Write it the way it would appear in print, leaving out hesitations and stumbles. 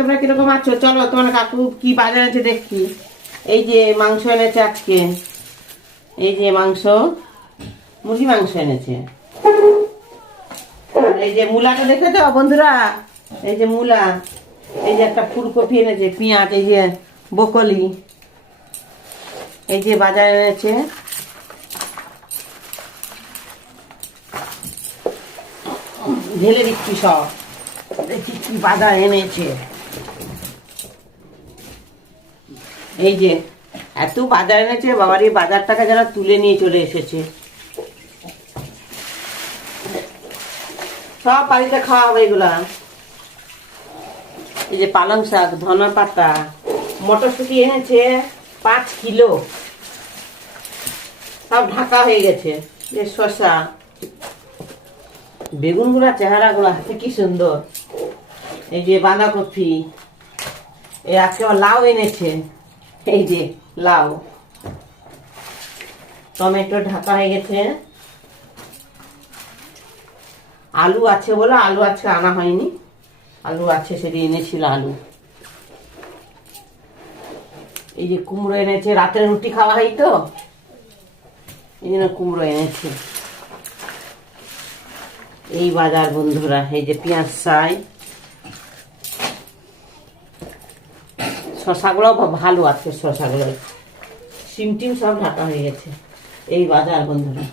তোমরা কিরকম আছো? চলো তোমার কাকু কি বাজার আছে দেখি। এই যে মাংস এনেছে আজকে, এই যে মাংস, মুরগি মাংস এনেছে। এই যে মূলাটা দেখেছো বন্ধুরা, এই যে মূলা, এই যে একটা ফুলকপি এনেছে, পেঁয়াজ, এই যে বকলি, এই যে বাজার এনেছে। ঢেলে দিচ্ছি সব, দেখি কি বাজার এনেছে। এই যে এত বাজার এনেছে, বাবার এই বাজারটাকে যারা তুলে নিয়ে চলে এসেছে। সব বাড়িতে খাওয়া হবে এগুলা। এই যে পালং শাক, ধনা পাতা, মটরশুঁটি এনেছে 5 কিলো, সব ঢাকা হয়ে গেছে। যে শসা, বেগুন গুলা, চেহারা গুলা হাতে কি সুন্দর। এই যে বাঁধাকপি, এই আজকে লাউ এনেছে, এই যে লাউ, টমেটো ঢাকা হয়ে গেছে। আলু আছে বলে আলু আজকে আনা হয়নি, আলু আছে, সেদিন এনেছিল আলু। এই যে কুমড়ো এনেছে, রাতের রুটি খাওয়া হয় তো, এই জন্য কুমড়ো এনেছে। এই বাজার বন্ধুরা। এই যে পেঁয়াজ ছাই, শশাগুলো ভালো আছে, শশাগুলো, সিম টিম সব ঢাকা হয়ে গেছে। এই বাজার বন্ধুরা।